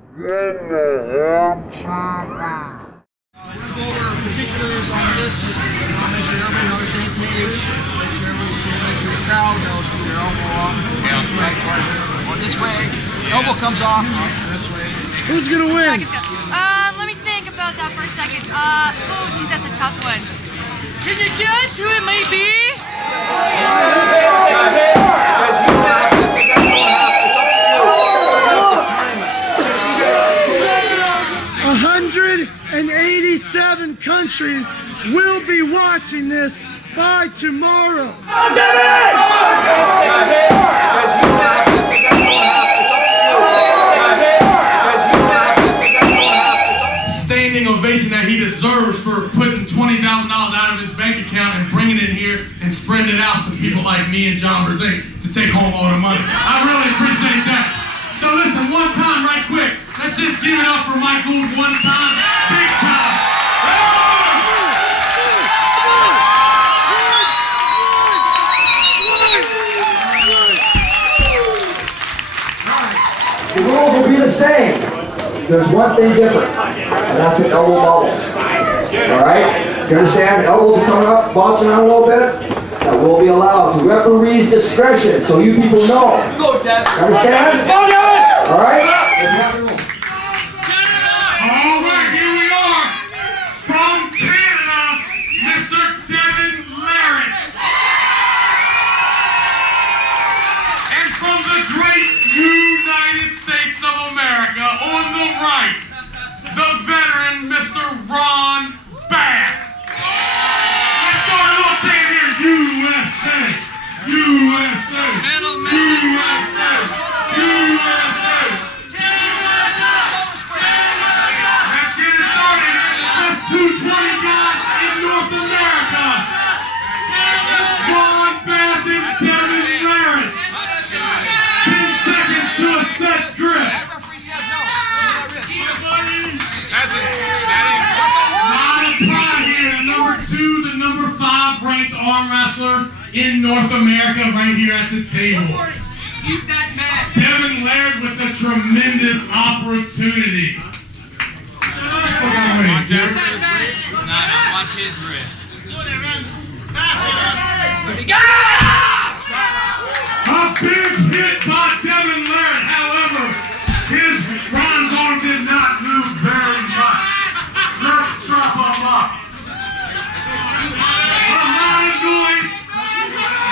Go over particulars on this. Make sure everybody's on the same page. Make sure everybody's cool. Make sure the crowd knows to their elbow off. This way. Elbow comes off. This way. Who's gonna win? Let me think about that for a second. Oh, geez, that's a tough one. Can you guess who it might be? 187 countries will be watching this by tomorrow. Standing ovation that he deserves for putting $20,000 out of his bank account and bringing it here and spreading it out to people like me and John Brzenk to take home all the money. I really appreciate that. So listen, one time right quick, let's just give it up for Mike Gould one time, big time. The rules will be the same. There's one thing different, and that's the elbow bubbles. Alright? You understand? Elbows are coming up, bouncing around a little bit. That will be allowed to referee's discretion, so you people know. Let's go, Devon. Understand? Let's go, Devon! Alright? Let's have the rules. Alright, here we are. From Canada, Mr. Devon Larratt. And from the great United States of America, on the right, the veteran, Mr. Ron Bath. Let's go a little team here. USA, USA, USA, USA. Let's get it started. That's 220 guys in North America. Ron Bath and Devon Larratt. 10 seconds to a set grip. Not a pride here. The number 2, the number 5 ranked arm wrestlers in North America right here at the table. Eat that man. Devon Larratt with a tremendous opportunity. Watch his wrist. A big hit by Devon Larratt. However, Ron's arm did not move very much. Let's strap him up. A lot of noise, a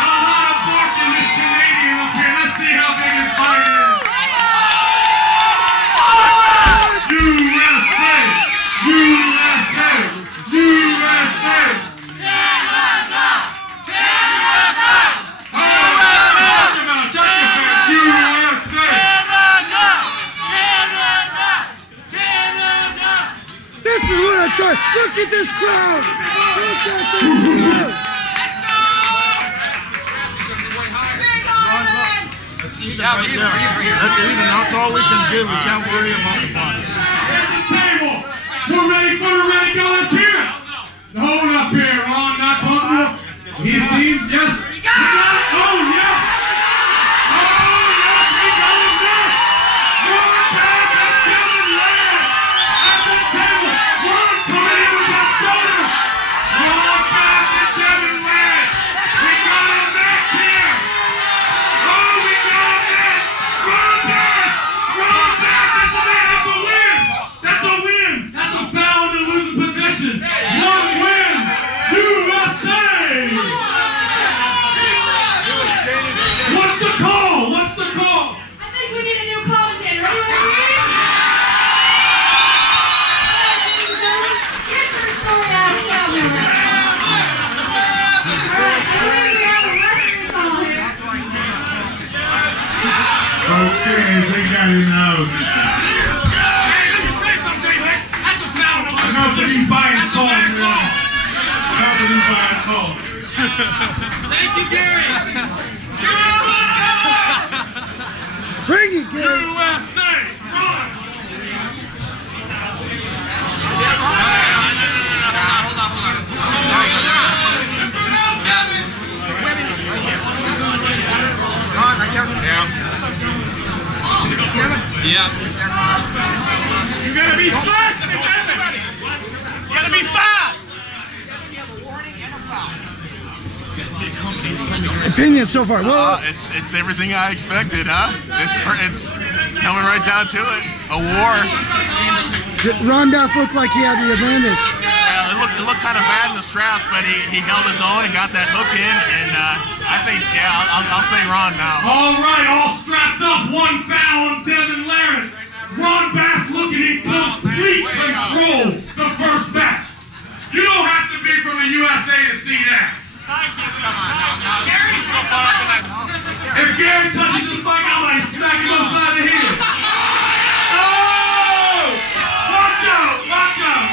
lot of barking this Canadian up here. Let's see how big his bite is. USA! USA! USA! Canada! Canada! Shut your face! USA! Canada! Canada! Canada! This is what I'm trying. Look at this crowd. Look at this crowd. Let's go! Big on! That's even right there. That's even. That's all we can do. We can't worry about the body. At the table, we're ready for the ready go. Let's hear it. Hold up here, Ron. Not pumped up. He seems yes. He got it. Oh yes. Oh yes. He got it there. Ron Bath and Devon Larratt at the table. Ron coming in with that shoulder. Ron Bath and Devon Larratt. We got a match here. Oh, we got a match. Ron Bath. Ron Bath. That's a win. That's a win. That's a win. That's a foul in the losing position. One win. USA. What's the call? What's the call? I think we need a new commentator. Everyone agree? Get your sorry ass down here. Alright, I believe we have a referee call here. Okay, we got it now. Hey, let me tell you something, Lex. That's a foul. Enough of these bias calls, man. Enough of these bias calls. Thank you, Gary. Bring it, Gary. USA, run. Ron, right there. Yeah. You gotta be fast, Devon. You gotta be fast. Opinion so far? Well, it's everything I expected, huh? It's coming right down to it. A war. Ron Bath looked like he had the advantage. Yeah, it looked kind of bad in the straps, but he held his own and got that hook in, and I think, yeah, I'll say Ron now. All right, all strapped up. One foul on Devon Larratt. Ron Bath looking in complete control the first match. You don't have to be from the USA to see that. If Gary touches the spike, I might smack him upside the head. Oh! Watch out! Watch out!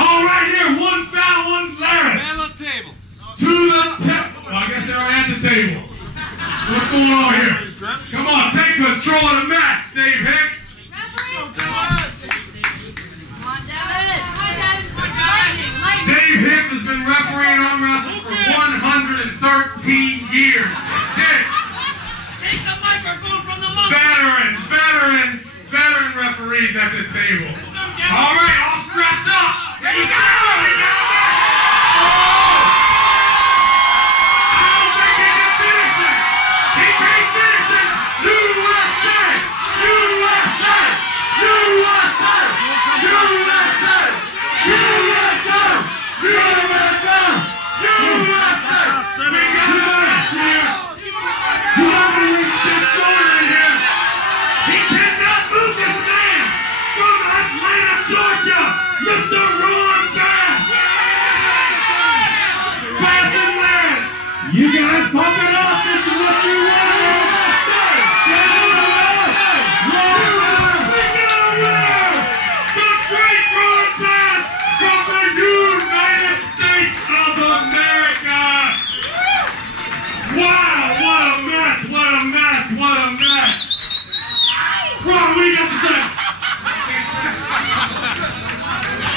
All right, here, one foul on Larratt. To the table. Well, I guess they're at the table. What's going on here? Come on, take control of the match, Dave Hicks. Dave Hicks has been refereeing arm wrestling for 113 years. Take the microphone from the monkey. Veteran referees at the table. All right, all strapped up. Here we go. I don't think he can finish it. He can't finish it. USA! USA! USA! USA! USA! USA! USA! We got a match here. Whoever we get shoulder in here. He cannot move this man from Atlanta, Georgia, Mr. Ron Bath. Bath and Larratt. You guys pump it up. This is what you want. What a match! Ron, what do you got to say?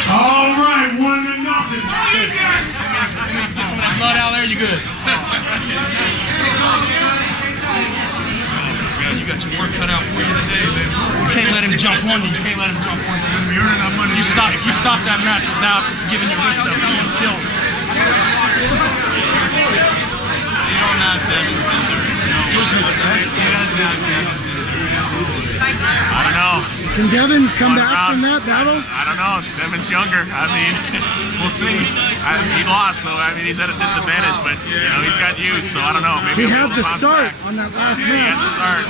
All right, 1-0. Get some of that blood out there, you good? You got your work cut out for you today, man. You can't let him jump on you. You can't let him jump on you. If you stop that match without giving your wrist up, you're gonna kill him. You don't have Devon's endurance. Excuse me, what the heck? He doesn't have Devon's endurance. I don't know. Can Devon come back from that battle? I don't know. Devon's younger. I mean, we'll see. He lost, so I mean he's at a disadvantage, but you know he's got youth, so I don't know. Maybe he had the start back on that last He had match. the start.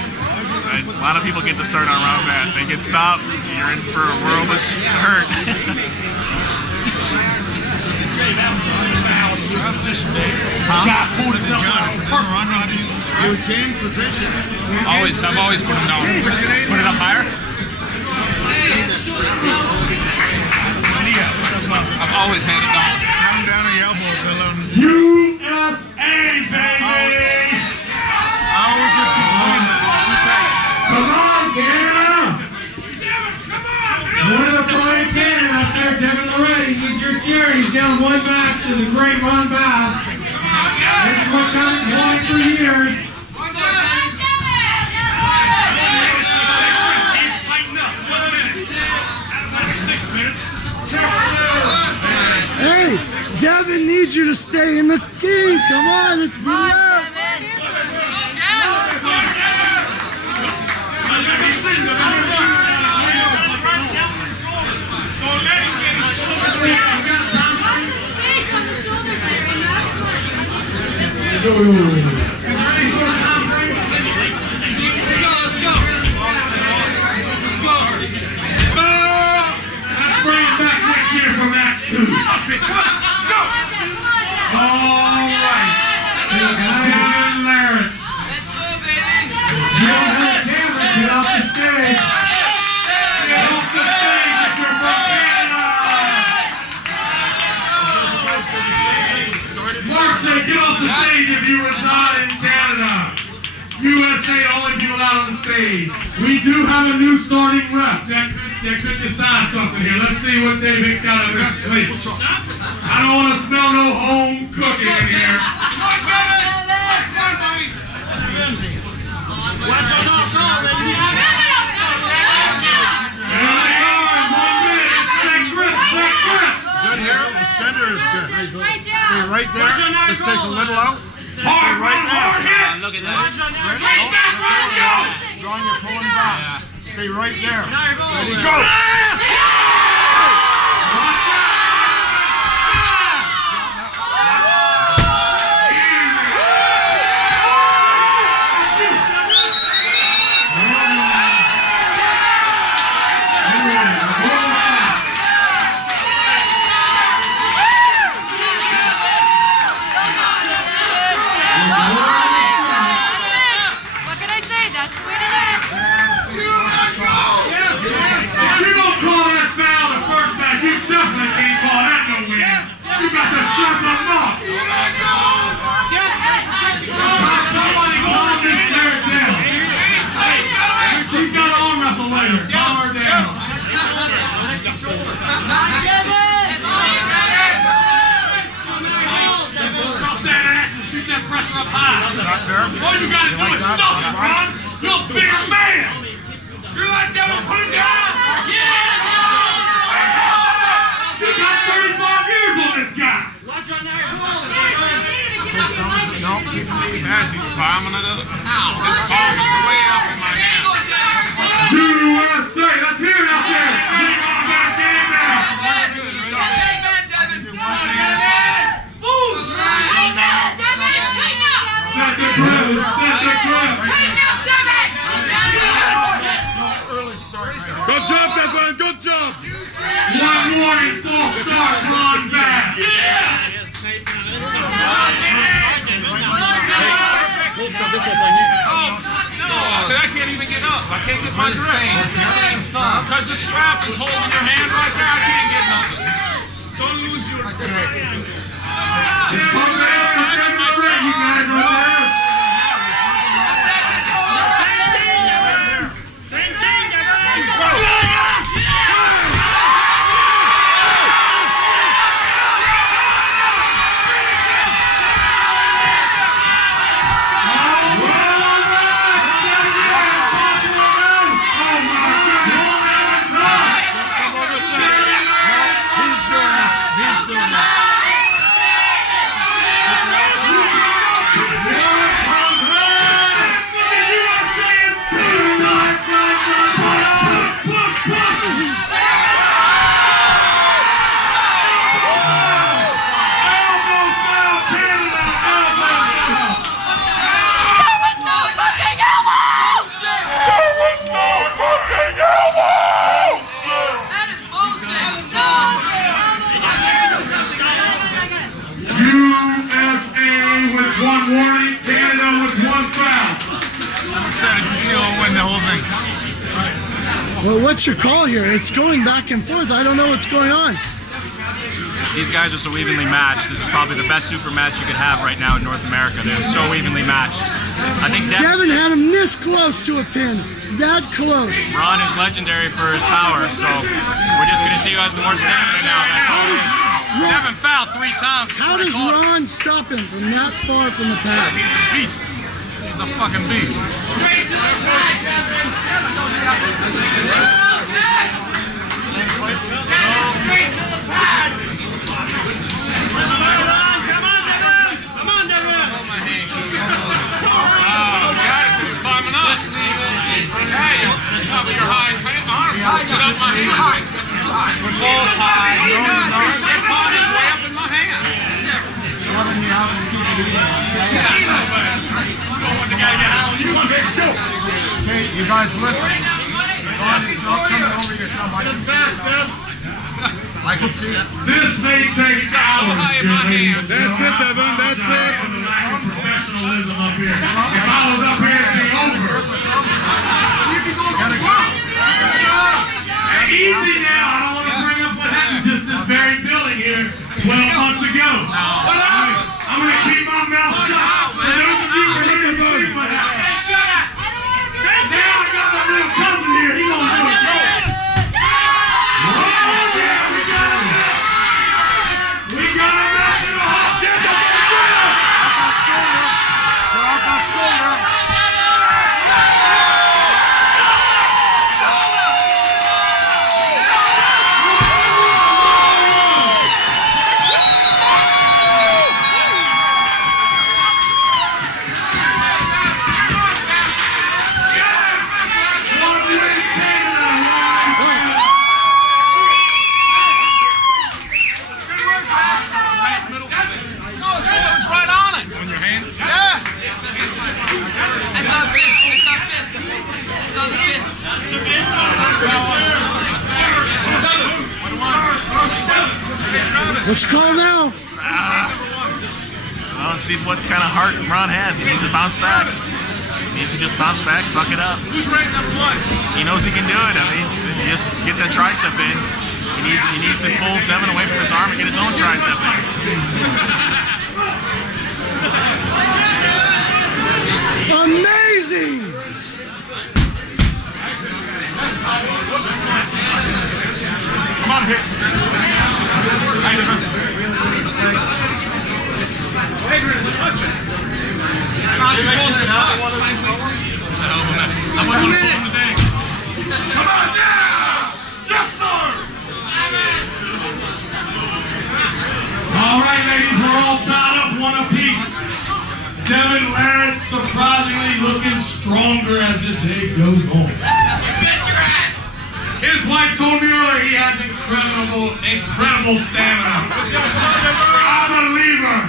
A lot of people get the start on Ron Bath. They get stopped. You're in for a world of hurt. Your team position. I've always put him down. Put it up higher. I've always had it down. Come down on your elbow, Phil. USA, baby! How was your team playing that? Come on, Canada! One of the flying cannon up there, Devon Larratt. He needs your cheer. He's down one match to the great Ron Bath. This is what Devin's wanted for years. Hey, Devon needs you to stay in the game. Come on, let's beat it up. Get off the stage if you reside in Canada. USA, only people out on the stage. We do have a new starting ref that could decide something here. Let's see what Dave Hicks got up his sleeve. I don't want to smell no home cooking in here. Watch your knock on, right there. Just take a little out. Hard, right hard hit. Look at that. Take that, Vern, go. Drawing your pulling back. Stay right there. Ready, go. She's got to arm wrestle later. Calm her down. Drop that ass and shoot that pressure up high. All you got to do is stop it, Ron. You're a bigger man. You're like Devon, put him down. You got 35 years on this guy. No, keep him back. He's climbing it up. His palm is way up in my hand. USA, let's hear it out there. Get on that game now. Set the grip, set the grip. Good job, Devon. Good job. One warning, false start, Ron back. Yeah. I can't even get up. I can't get my grip. Because the strap is holding your hand right there. I can't get nothing. Don't lose your grip. Well, what's your call here? It's going back and forth. I don't know what's going on. These guys are so evenly matched. This is probably the best super match you could have right now in North America. They're so evenly matched. I think Devon had him this close to a pin. That close. Ron is legendary for his power, so we're just going to see who has the more stamina now. That's all. Devon fouled 3 times. How does Ron stop him from that far from the pad? He's a beast. He's a fucking beast. Straight to the pad, Devon. Devon, don't do that. Straight to the pad. Come on, Devon. Come on, Devon. Oh, got it. You're climbing up. Hey, top of your high arms. Get up my hand. We're both high. Your palm is way up in my hand. Shoving me out and keeping it Okay, you guys listen. It's not coming over your thumb. I can see it. This may take hours. That's it, Devon. That's it. Professionalism up here. If I was up here, it'd be over. Gotta go. And easy now. I don't want to bring up what happened just this very building here 12 months ago. I'm going to keep my mouth shut. For those of you who are here to see what happened. Now I got my little cousin here. He's going to do it. What's your call now? Well, let's see what kind of heart Ron has. He needs to bounce back. He needs to just bounce back, suck it up. Who's ranked number 1? He knows he can do it. I mean, just get that tricep in. He needs to pull Devon away from his arm and get his own tricep in. Amazing! Come on, hit. It's not supposed to stop. I wouldn't want to pull him today. Come on, yeah! Yes, sir! All right, ladies, we're all tied up one apiece. Devon Larratt surprisingly looking stronger as the day goes on. His wife told me earlier he has incredible stamina. I believe her.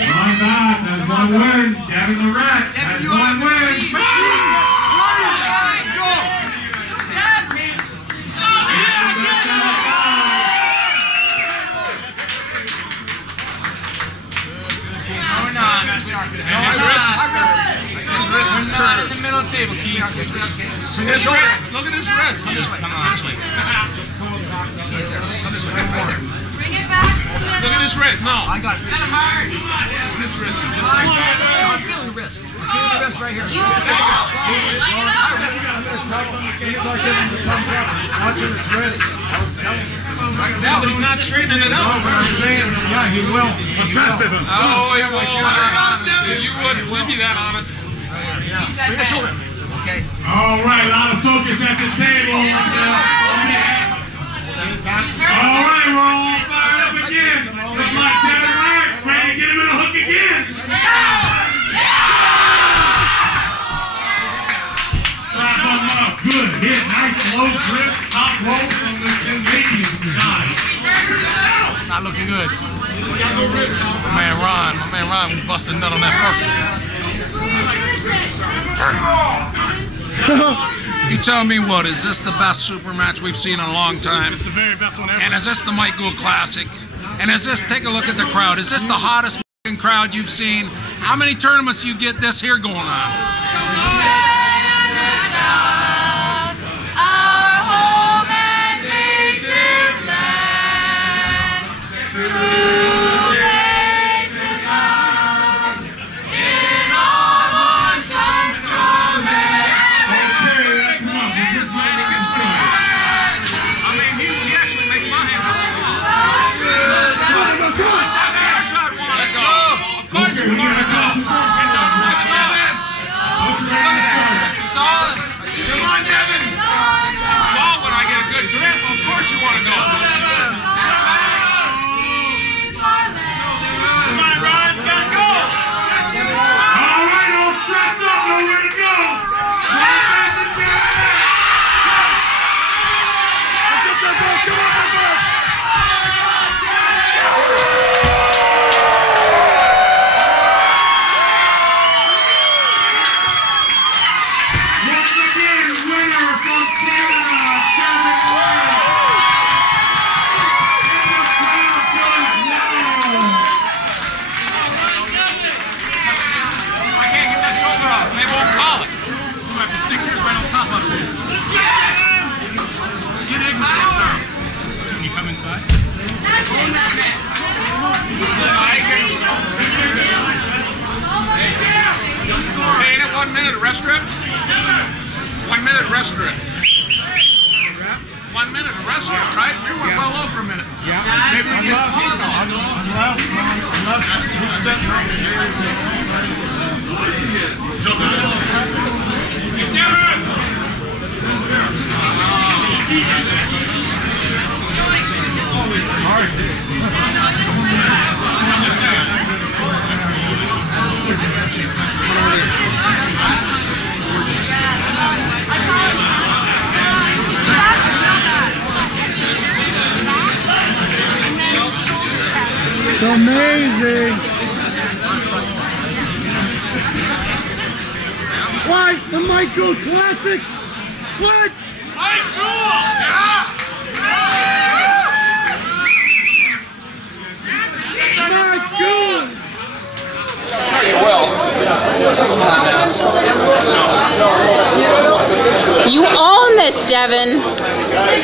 My God, that's one win. Devon Larratt, that's one win. We're not in the middle of the table, Keith. Look at his wrist. Come on, Ashleigh. Bring it back. Look at his wrist. No. I got it. Look at his wrist. Just like that. I'm feeling the wrist. I'm feeling the wrist right here. Now he's not straightening it out. What I'm saying, yeah, he will. Oh, he will. You wouldn't. We'll be that honest. Bring the shoulder. Okay. All right, a lot of focus at the table. All right, we're all fired up again. Looks like Devon Larratt ready to get him in a hook again. Strap him up. Good hit. Nice low grip. Top rope from the Canadian side. Not looking good. My man Ron busted a nut on that first one. You tell me what, is this the best super match we've seen in a long time? It's the very best one ever. And is this the Mike Gould Classic? And is this, take a look at the crowd, is this the hottest f***ing crowd you've seen? How many tournaments do you get this here going on? Hey, ain't it 1 minute rest grip? 1 minute rest grip. 1 minute rest grip, right? We went well over a minute. Yeah. Maybe we get some heat going. It's amazing. Why? The Mike Gould Classic? What? Mike Gould! Yeah! Mike Gould! You own this, Devon. Let's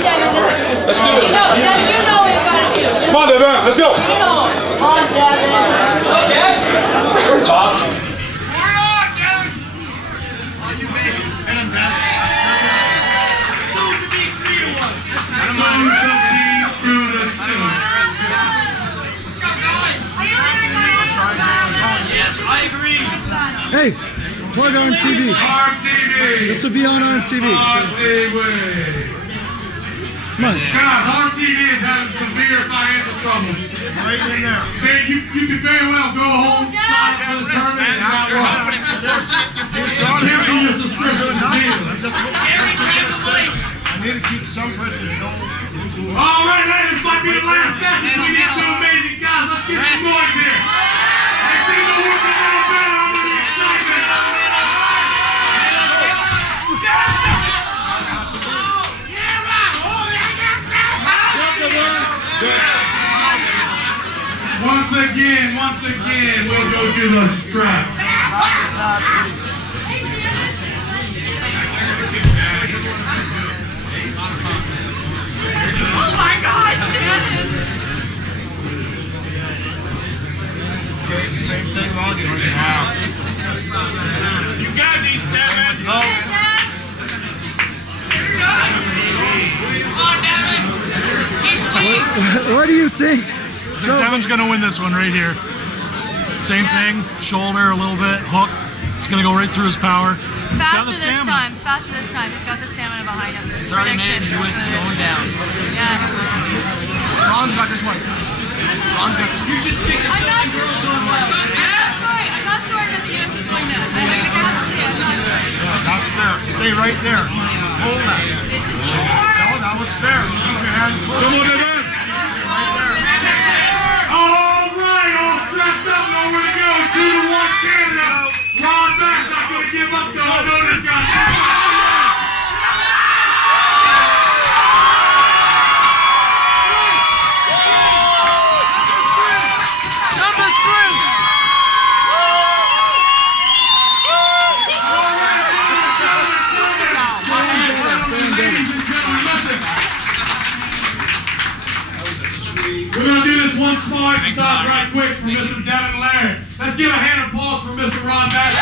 do it. No, Devon, you know what you gotta do. Come on, Devon, let's go. You know. Come on, Devon. We're talking. We're on, Devon! All you babies. Soon to be 3-1. Yes, I agree. Hey, plug ARMTV. ARMTV. This will be on ARMTV. ARMTV. Come on. Guys, ARMTV is having severe financial troubles. Right in there. You could very well go home, sign for the tournament, and not walk. Cancel your subscription to deal. I need to keep some pressure. All right, ladies, this might be the last step as we get to amazing guys. Let's get some noise here. Let's see the work a little bit under the excitement. Once again, we'll go to the straps. Oh my God, Shannon! Okay, the same thing, Ron. You got these, Devon. Come on, Devon! He's weak! What do you think? I think Devon's going to win this one right here. Same thing, shoulder a little bit, hook. It's going to go right through his power. Faster this time. Faster this time. He's got the stamina behind him. Sorry, man. US is going down. Yeah. Ron's got this one. Ron's got this one. You should stick to I'm not sorry. I'm not sorry that the US is going down. I have to say, I'm not sorry. That's fair. Stay right there. Hold that. No, that was fair. Keep your hand. Come on, Devon. All right, all strapped up, nowhere to go. 2-1 Canada. Ron back, not going to give up though. I know this guy. Number 3. We're going to do this one small exercise right quick for Mr. Devon Larratt. Let's give a hand of applause for Mr. Ron Bass.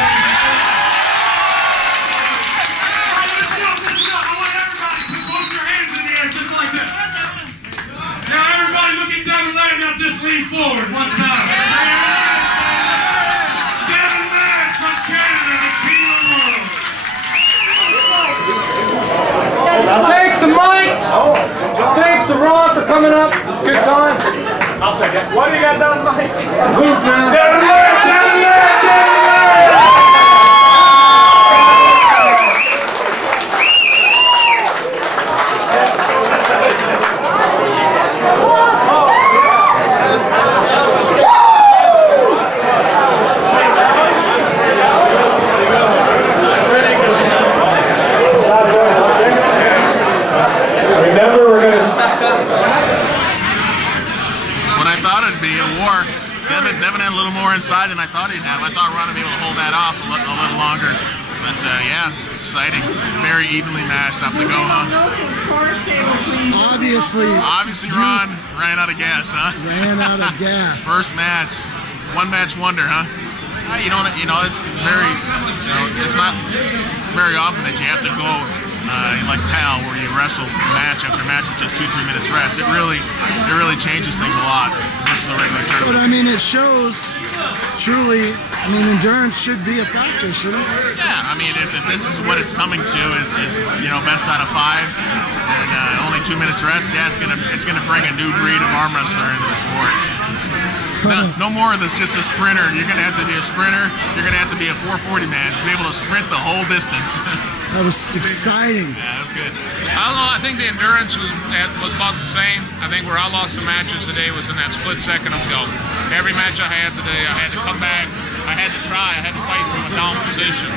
Listen up. I want everybody to put both your hands in the air just like this. Now everybody look at Devon Larratt. Now just lean forward one time. Devon Larratt from Canada, the king of the world. Thanks to Mike. Thanks to Ron for coming up. It's a good time. I'll take it. What do you got done, Mike? Move, man. Devon Larratt, Devon Larratt, Devon Larratt. Remember, we're going to... It's what I thought it'd be, a war. Devon had a little more inside than I thought he'd have. I thought Ron would be able to hold that off a little longer. But yeah, exciting. Very evenly matched off the go, huh? Obviously Ron ran out of gas, huh? Ran out of gas. First match. One match wonder, huh? You know, it's very, it's not very often that you have to go like PAL, where you wrestle match after match with just 2-3 minutes rest. It really changes things a lot versus a regular tournament. But I mean, it shows truly. I mean, endurance should be a factor, shouldn't it? Yeah, I mean, if this is what it's coming to, is best out of 5 and only 2 minutes rest. Yeah, it's gonna bring a new breed of arm wrestler into the sport. No more of this just a sprinter. You're going to have to be a sprinter. You're going to have to be a 440 man to be able to sprint the whole distance. That was exciting. Yeah, that was good. I don't know. I think the endurance was about the same. I think where I lost the matches today was in that split second of go. Every match I had today, I had to come back, I had to try. I had to fight from a down position.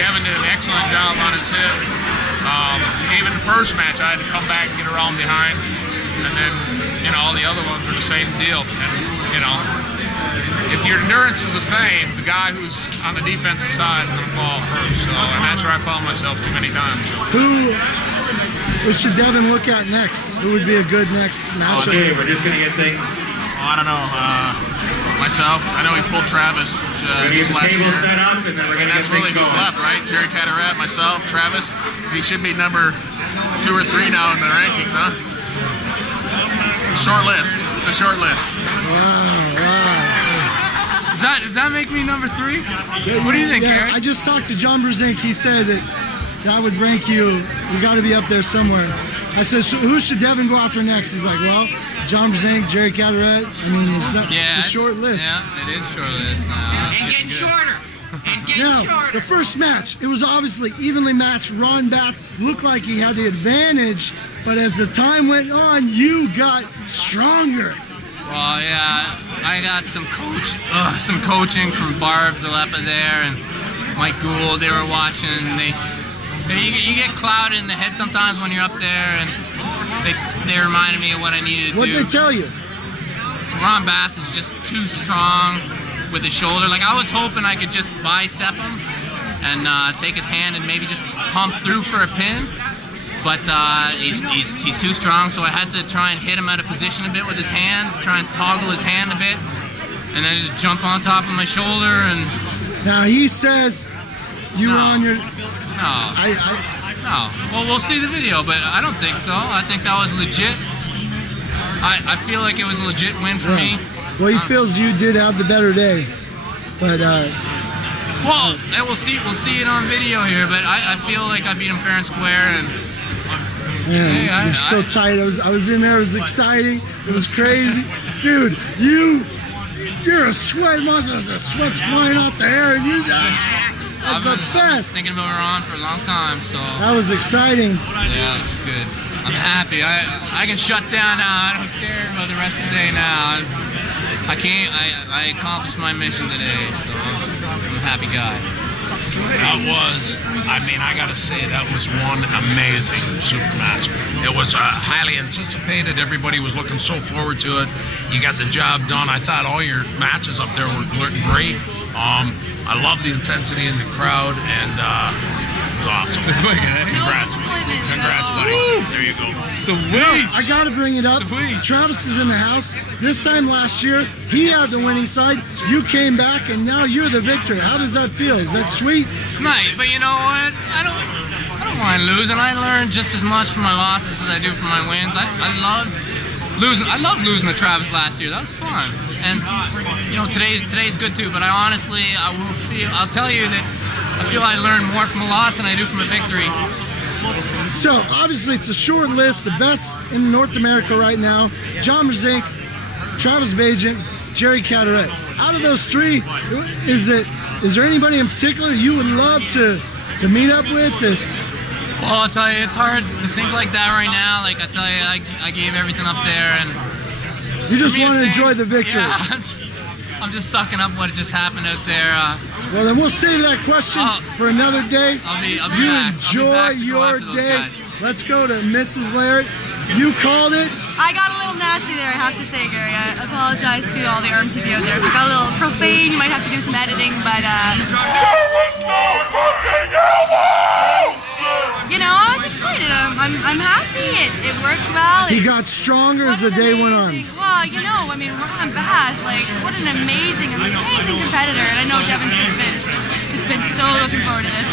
Devon did an excellent job on his hip. Even the first match, I had to come back and get around behind. And then, you know, all the other ones were the same deal. And, you know, if your endurance is the same, the guy who's on the defensive side is going to fall first. So, and that's where I found myself too many times. Who should Devon look at next? Who would be a good next matchup? Okay, we're just going to get things. I don't know. Myself, I know he pulled Travis just last year. Set up, and then we're that's really who's left, right? Jerry Caderet, myself, Travis. He should be number 2 or 3 now in the rankings, huh? Short list. It's a short list. Wow. Does that make me number 3? What do you think, Gary? I just talked to John Brzenk. He said that would rank you. You got to be up there somewhere. I said, so who should Devon go after next? He's like, well, John Brzenk, Jerry Caderet. I mean, it's not it's a short list. Yeah, it is short list now. And getting shorter. Now, the first match, it was obviously evenly matched. Ron Bath looked like he had the advantage, but as the time went on, you got stronger. Well, yeah, I got some coaching from Barb, Zalepa there, and Mike Gould. They were watching. You get clouded in the head sometimes when you're up there, and they reminded me of what I needed to do. What'd they tell you? Ron Bath is just too strong with his shoulder. Like, I was hoping I could just bicep him and take his hand and maybe just pump through for a pin. But he's too strong, so I had to try and hit him out of position a bit with his hand, try and toggle his hand a bit, and then just jump on top of my shoulder. And now he says you were on your... No. No. Well, we'll see the video, but I don't think so. I think that was legit. I feel like it was a legit win for me. Well, he feels you did have the better day, but well, we'll see it on video here. But I feel like I beat him fair and square, and man, it's so tight. I was in there. It was exciting. It was crazy, dude. You're a sweat monster. The sweat's flying off the hair, and you. That's the best. I've been thinking about Ron for a long time, so that was exciting. Yeah, it's good. I'm happy. I can shut down now. I don't care about the rest of the day now. I accomplished my mission today, so I'm a happy guy. I gotta say, that was one amazing super match. It was highly anticipated. Everybody was looking so forward to it. You got the job done. I thought all your matches up there were great. I love the intensity in the crowd, and it was awesome. Congrats. Congrats, buddy. There you go. Sweet. I gotta bring it up. Sweet. Travis is in the house. This time last year, he had the winning side. You came back, and now you're the victor. How does that feel? Is that sweet? It's nice, but you know what? I don't mind losing. I learned just as much from my losses as I do from my wins. I love losing. I loved losing to Travis last year. That was fun. And you know, today's good too. But I'll tell you that I feel I learned more from a loss than I do from a victory. So obviously it's a short list. The best in North America right now: John Brzenk, Travis Bagent, Jerry Caderet. Out of those 3, is there anybody in particular you would love to meet up with? Well, I'll tell you, it's hard to think like that right now. Like I tell you, I gave everything up there, and you just want to enjoy the victory. Yeah, I'm just sucking up what just happened out there. Well, then we'll save that question for another day. I'll be you back. Enjoy your day. Let's go to Mrs. Larratt. You called it. I got a little nasty there, I have to say, Gary. I apologize to all the ARMTV out there. If I got a little profane, you might have to do some editing, but you know, I was excited. I'm happy. It worked well. He got stronger as the day went on. Well, you know, I mean, Ron Bath, like, what an amazing competitor. And I know Devon's just been so looking forward to this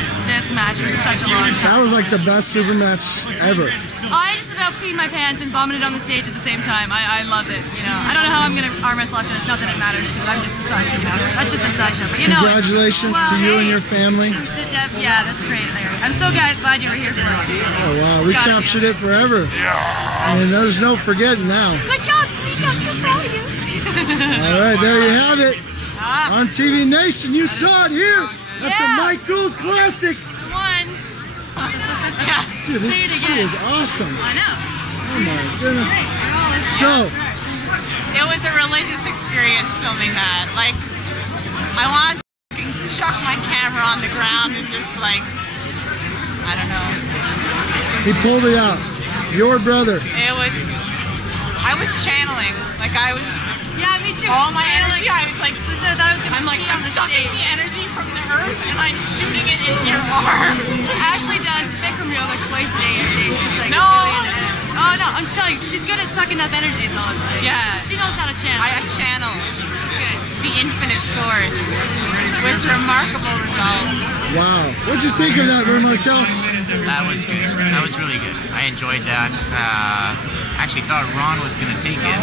match for such a long time. That was like the best super match ever. I just about peed my pants and vomited on the stage at the same time. I loved it. You know, I don't know how I'm gonna arm wrestle after this. Not that it matters, because I'm just a side. You know, that's just a sideshow. But you know, congratulations to you and your family. To Dev, yeah, that's great, Larry. I'm so glad you were here for it too. Oh wow, we captured it forever. Yeah. And there's no forgetting now. Good job, sweetie. I'm so proud of you. All right, there you have it. On TV Nation, you saw it here. That's the Mike Gould Classic. The one. Yeah. Dude, she is awesome. I know. Oh my goodness. So. It was a religious experience filming that. Like, I want to chuck my camera on the ground and just like, I don't know. He pulled it out. Your brother. I was channeling. Like I was. Yeah, me too. All my energy. I was like, I'm like, I'm sucking the energy from the earth and I'm shooting it into your arms. Ashleigh does Bikram yoga twice a day every day. She's like no. Really into it. Oh no, I'm just telling you, she's good at sucking up energy. Is all I'm saying. Yeah. She knows how to channel. I channel. She's good. The infinite source with remarkable results. Wow. What'd you think of that, Vern Martel? That was good. That was really good. I enjoyed that. Actually thought Ron was going to take it.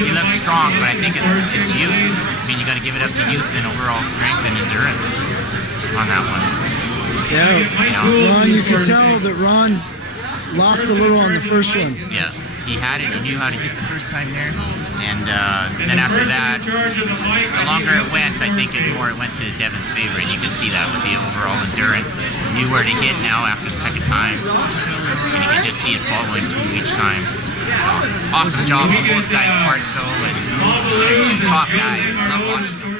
He looked strong, but I think it's youth. I mean, you got to give it up to youth and overall strength and endurance on that one. Yeah, Ron, you could tell that Ron lost a little on the first one. Yeah, he had it. He knew how to hit the first time there. And then after that, the longer it went, I think the more it went to Devon's favor. And you can see that with the overall endurance. He knew where to hit now after the second time. And you can just see it following through each time. So, awesome job on both guys' parts. So, and they're two top guys. I love watching them.